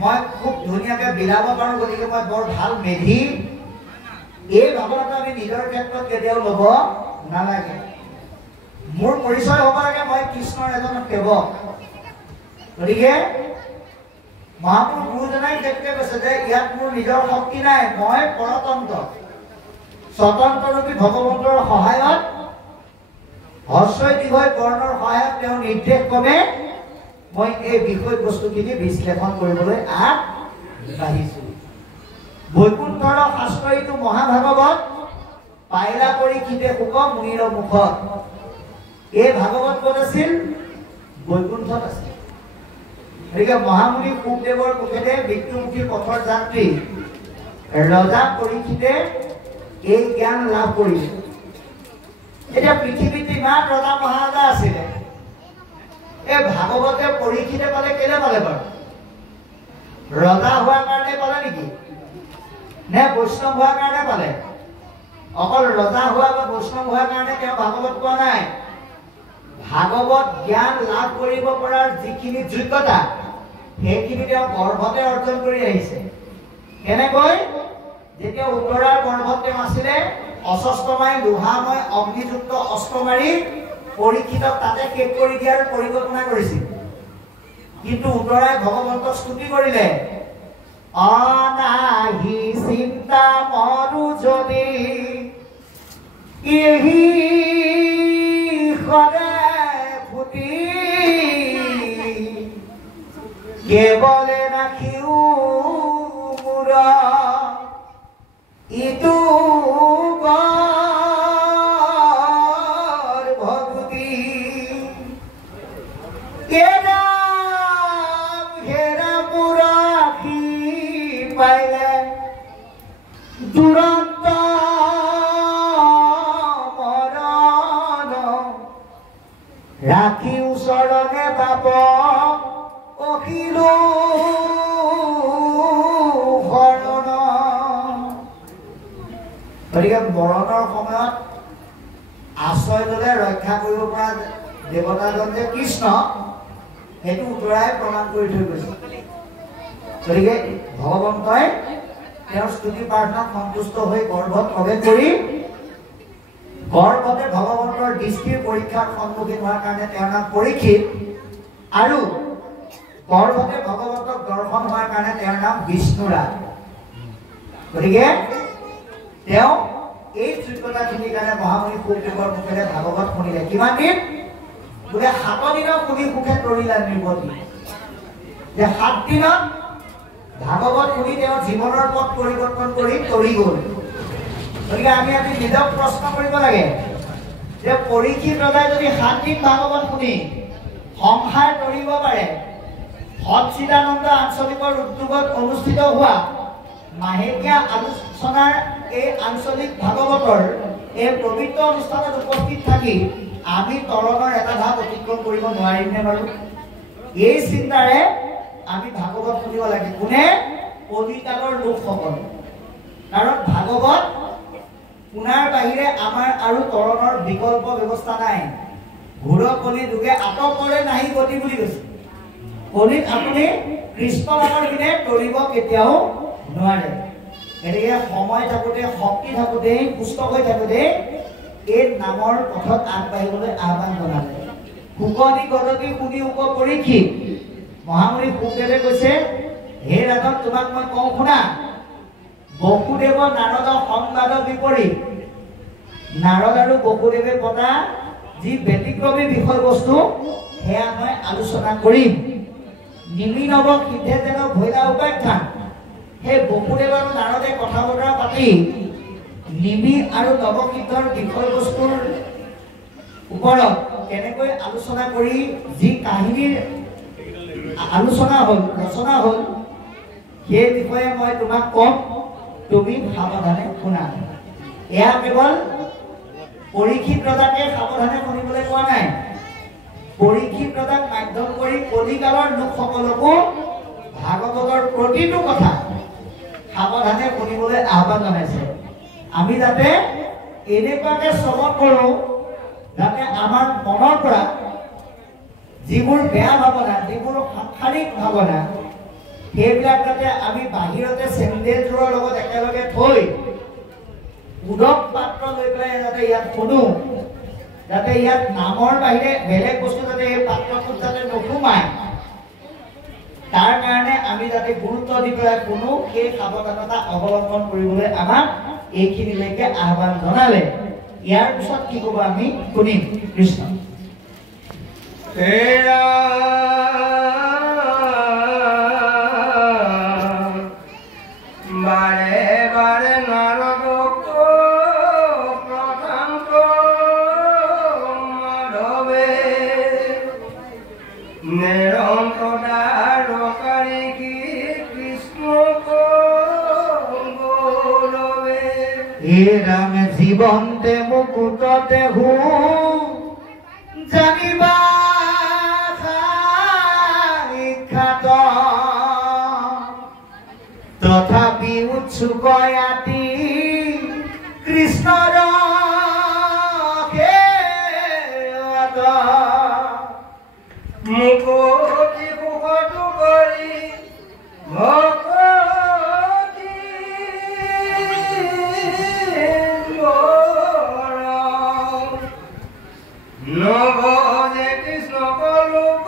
মই খুব ধুনীয়াকে বিলাব পাৰো গতিকে মই বৰ ভাল মেধি এই ভাৱনাটো আমি নিজৰ ক্ষেত্ৰত কেতিয়াও ল'ব নালাগে মোৰ পৰিচয় হ'ব লাগে মই কৃষ্ণৰ এজন সেৱক গতিকে মহাপুৰুষ গুৰুজনাই সেইটোকে কৈছে যে ইয়াত মোৰ নিজৰ শক্তি নাই মই পৰতন্ত্ৰ স্বতন্ত্ৰৰূপী ভগৱন্তৰ সহায়ত হস্ৰই দীঘই বৰ্ণৰ সহায়ত তেওঁ নিৰ্দেশ ক্ৰমে মই এই বিষয়বস্তুখিনি বিশ্লেষণ কৰিবলৈ আগবাঢ়িছো বৈকুণ্ঠৰ শাস্ত্ৰইটো মহাভাগৱত পাইলা পৰীক্ষিতে শুক মুনিৰ মুখত এই ভাগৱত ক'ত আছিল বৈকুণ্ঠত আছিল গতিকে মহামুনি শুকদেৱৰ মুখেৰে মৃত্যুমুখী পথৰ যাত্ৰী ৰজা পৰীক্ষিতে এই জ্ঞান লাভ কৰিলে এতিয়া পৃথিৱীত ইমান ৰজা মহাৰজা আছিলে এই ভাগৱতে পৰীক্ষিতে পালে কেলে পালে বাৰু ৰজা হোৱাৰ কাৰণে পালে নেকি নে বৈষ্ণৱ হোৱাৰ কাৰণে পালে অকল ৰজা হোৱা বা বৈষ্ণৱ হোৱাৰ কাৰণে তেওঁ ভাগৱত কোৱা নাই ভাগৱত জ্ঞান লাভ কৰিব পৰাৰ যিখিনি যোগ্যতা সেইখিনি তেওঁ গৰ্ভতে অৰ্জন কৰি আহিছে কেনেকৈ যেতিয়া উত্তৰাৰ গৰ্ভত তেওঁ আছিলে অস্ত্ৰময় লোহাময় অগ্নিযুক্ত অস্ত্ৰ মাৰি পৰীক্ষিতক তাতে শেষ কৰি দিয়াৰ পৰিকল্পনা কৰিছিল কিন্তু উত্তৰাই ভগৱন্তক স্তুতি কৰিলে অনাহি চিন্তা মৰু যদি ইহি খৰে ফুটি কেৱলে ৰাখিও মোৰ ইটো ভক্তি ঘেৰা পুৰাখি পাইলে দুৰন্ত মৰণ ৰাখি ওচৰতে পাব অখিলো শৰণ গতিকে মৰণৰ সময়ত আশ্ৰয় ল'লে ৰক্ষা কৰিব পৰা দেৱতাজন যে কৃষ্ণ সেইটো উত্তৰাই প্ৰমাণ কৰি থৈ গৈছে গতিকে ভগৱন্তই তেওঁৰ স্তুতি প্ৰাৰ্থনাত সন্তুষ্ট হৈ গৰ্ভত প্ৰৱেশ কৰি গৰ্ভতে ভগৱন্তৰ দৃষ্টিৰ পৰীক্ষাৰ সন্মুখীন হোৱাৰ কাৰণে তেওঁৰ নাম পৰীক্ষিত আৰু গৰ্ভতে ভগৱন্তক দৰ্শন হোৱাৰ কাৰণে তেওঁৰ নাম বিষ্ণুৰাজ গতিকে তেওঁ এই যোগ্যতাখিনিৰ কাৰণে মহামুনি শুকদেৱৰ মুখেৰে ভাগৱত শুনিলে কিমান দিন বোলে 7 দিনত শুনি সুখে তৰিলা নিৰ্বতী যে 7 দিনত ভাগৱত শুনি তেওঁ জীৱনৰ পথ পৰিৱৰ্তন কৰি তৰি গ'ল গতিকে আমি আজি নিজক প্ৰশ্ন কৰিব লাগে যে পৰীক্ষিত ৰজাই যদি 7 দিন ভাগৱত শুনি সংসাৰ তৰিব পাৰে সৎচিদানন্দ আঞ্চলিকৰ উদ্যোগত অনুষ্ঠিত হোৱা মাহেকীয়া আলোচনাৰ এই আঞ্চলিক ভাগৱতৰ এই পবিত্ৰ অনুষ্ঠানত উপস্থিত থাকি আমি তৰণৰ এটা ভাগ অতিক্ৰম কৰিব নোৱাৰিমনে বাৰু এই চিন্তাৰে আমি ভাগৱত শুনিব লাগে কোনে কলিকালৰ লোকসকল কাৰণ ভাগৱত শুনাৰ বাহিৰে আমাৰ আৰু তৰণৰ বিকল্প ব্যৱস্থা নাই ঘূৰ কলি যুগে আটকৰে নাহি গতি বুলি কৈছে কলিত আপুনি কৃষ্ণ নামৰ বিনে তৰিব কেতিয়াও নোৱাৰে গতিকে সময় থাকোঁতে শক্তি থাকোঁতে সুস্থ হৈ থাকোঁতে এই নামৰ পথত আগবাঢ়িবলৈ আহ্বান জনালে শুকনি গদতি শুনি উপ পৰীক্ষিত মহামুনি শুকদেৱে কৈছে হে ৰাজন তোমাক মই কওঁ শুনা বসুদেৱ নাৰদ সংবাদৰ বিপৰীত নাৰদ আৰু বসুদেৱে পতা যি ব্যতিক্ৰমী বিষয়বস্তু সেয়া মই আলোচনা কৰিম নিমি নৱ সিদ্ধে যেন ভৈলা উপাখ্যান সেই বসুদেৱ আৰু নাৰদে কথা বতৰা পাতি নিমি আৰু নৱসিদ্ধৰ বিষয়বস্তুৰ ওপৰত কেনেকৈ আলোচনা কৰি যি কাহিনীৰ আলোচনা হ'ল ৰচনা হ'ল সেই বিষয়ে মই তোমাক কম তুমি সাৱধানে শুনা এয়া কেৱল পৰীক্ষিত ৰজাকে সাৱধানে শুনিবলৈ কোৱা নাই পৰীক্ষিত ৰজাক মাধ্যম কৰি কলিকালৰ লোকসকলকো ভাগৱতৰ প্ৰতিটো কথা সাৱধানে শুনিবলৈ আহ্বান জনাইছে আমি যাতে এনেকুৱাকে শ্ৰৱণ কৰোঁ যাতে আমাৰ মনৰ পৰা যিবোৰ বেয়া ভাৱনা, যিবোৰ সাংসাৰিক ভাৱনা, সেইবিলাক যাতে আমি বাহিৰতে চেণ্ডেলযোৰৰ লগত একেলগে থৈ উদক পাত্ৰ লৈ পেলাই যাতে ইয়াত শুনো, যাতে ইয়াত নামৰ বাহিৰে বেলেগ বস্তু যাতে এই পাত্ৰটোত যাতে নোসোমায়, তাৰ কাৰণে আমি যাতে গুৰুত্ব দি পেলাই শুনো, সেই সাৱধানতা অৱলম্বন কৰিবলৈ আমাক এইখিনিলৈকে আহ্বান জনালে। ইয়াৰ পিছত কি ক'ব আমি শুনিম। কৃষ্ণ বাৰে বাৰে নাৰদক প্ৰধান মাধৱে নিৰন্তদাৰকাৰী কৃষ্ণক গৌৰৱে। হে ৰাম জীৱন্তে মুকুটতে হো জানিবা সাক্ষাৎ, তথাপি উৎসুক আতি কৃষ্ণৰ সেৱাত। মুকতি মুখটো কৰি ভকতি নভজে কৃষ্ণ কলোক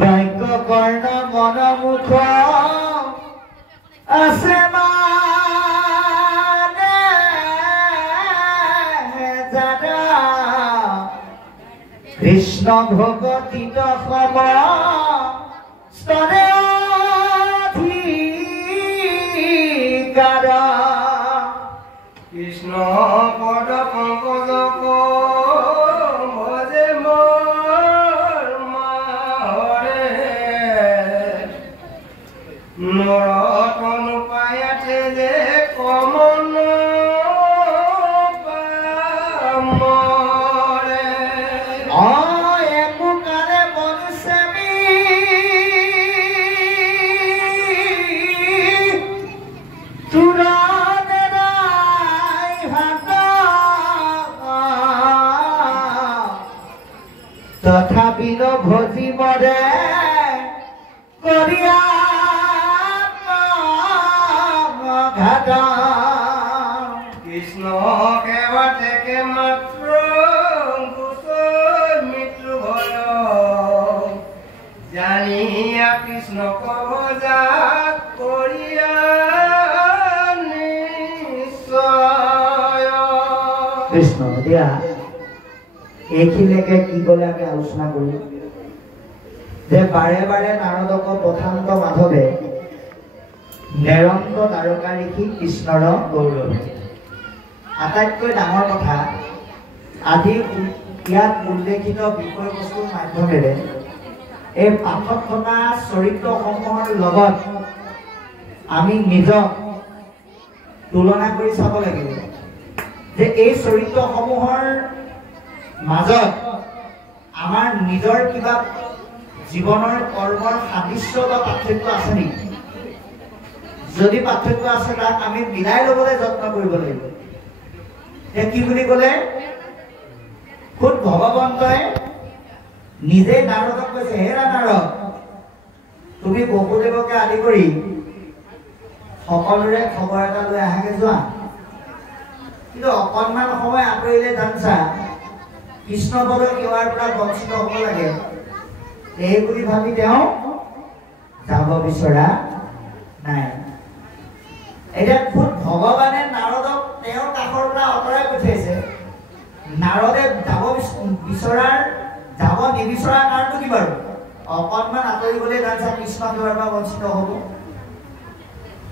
বাক্য কৰ্ণ মন মুখ আছে মানে জানা, কৃষ্ণ ভগতিত সম স্তনে অধিকাৰ। কৃষ্ণ পদ পঙ্কজ ভজে মোৰ মাৰে, নৰতন পায়াতে যে কমন পামৰে। এমুকাৰে মনুষ্যমি তুৰণে নাই হাত, তথাপিও ভজিবৰে কৰিয়া ঘাট। কৃষ্ণ সেৱা থেকে মাত্ৰ মৃত্যু ভয়, জানিয়া কৃষ্ণ কবজা কৰিয়া নিশ্চয়। কৃষ্ণ এতিয়া এইখিনিলৈকে কি ক'লে আমি আলোচনা কৰিম যে বাৰে বাৰে নাৰদক প্ৰথান্ত মাধৱে নিৰন্ত দ্বাৰকা ঋষি কৃষ্ণৰ গৌৰৱ। আটাইতকৈ ডাঙৰ কথা, আজি ইয়াত উল্লেখিত বিষয়বস্তুৰ মাধ্যমেৰে এই পাঠত থকা চৰিত্ৰসমূহৰ লগত আমি নিজক তুলনা কৰি চাব লাগিব যে এই চৰিত্ৰসমূহৰ মাজত আমাৰ নিজৰ কিবা জীৱনৰ কৰ্মৰ সাদৃশ্য বা পাৰ্থক্য আছে নেকি? যদি পাৰ্থক্য আছে তাক আমি মিলাই ল'বলৈ যত্ন কৰিব লাগিব। কি বুলি ক'লে, খুদ ভগৱন্তই নিজে নাৰদক কৈছে, হেৰা নাৰদ, তুমি বসুদেৱকে আদি কৰি সকলোৰে খবৰ এটা লৈ আহাকে যোৱা, কিন্তু অকণমান সময় আঁতৰিলে জানছা কৃষ্ণপদৰ সেৱাৰ পৰা বঞ্চিত হ'ব লাগে, এই বুলি ভাবি তেওঁ যাব বিচৰা নাই। এতিয়া খুদ ভগৱানে নাৰদক তেওঁৰ কাষৰ পৰা আঁতৰাই পঠিয়াইছে। নাৰদে যাব নিবিচৰা কাৰণটো কি বাৰু? অকণমান আঁতৰিবলৈ জানছা কৃষ্ণ সেৱাৰ পৰা বঞ্চিত হ'ব।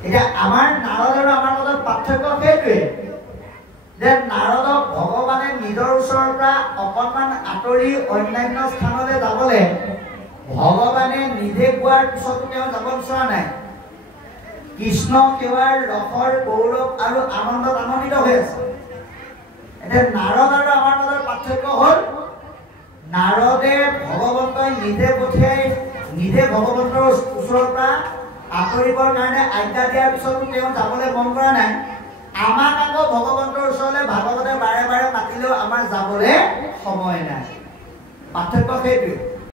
এতিয়া আমাৰ নাৰদ আৰু আমাৰ মাজত পাৰ্থক্য সেইটোৱে যে নাৰদক ভগৱানে নিজৰ ওচৰৰ পৰা অকণমান আঁতৰি অন্যান্য স্থানলৈ যাবলৈ ভগৱানে নিজে কোৱাৰ পিছতো তেওঁ যাব বিচৰা নাই। কৃষ্ণ সেৱাৰ ৰসৰ গৌৰৱ আৰু আনন্দত আনন্দিত হৈ আছে। এতিয়া নাৰদ আৰু আমাৰ মাজৰ পাৰ্থক্য হ'ল, নাৰদে ভগৱন্তই নিজে পঠিয়াই নিজে ভগৱন্তৰ ওচৰৰ পৰা আঁতৰিবৰ কাৰণে আজ্ঞা দিয়াৰ পিছতো তেওঁ যাবলৈ মন কৰা নাই। আমাক আকৌ ভগৱন্তৰ ওচৰলৈ ভাগৱতে বাৰে বাৰে মাতিলেও আমাৰ যাবলৈ সময় নাই। পাৰ্থক্য সেইটোৱে।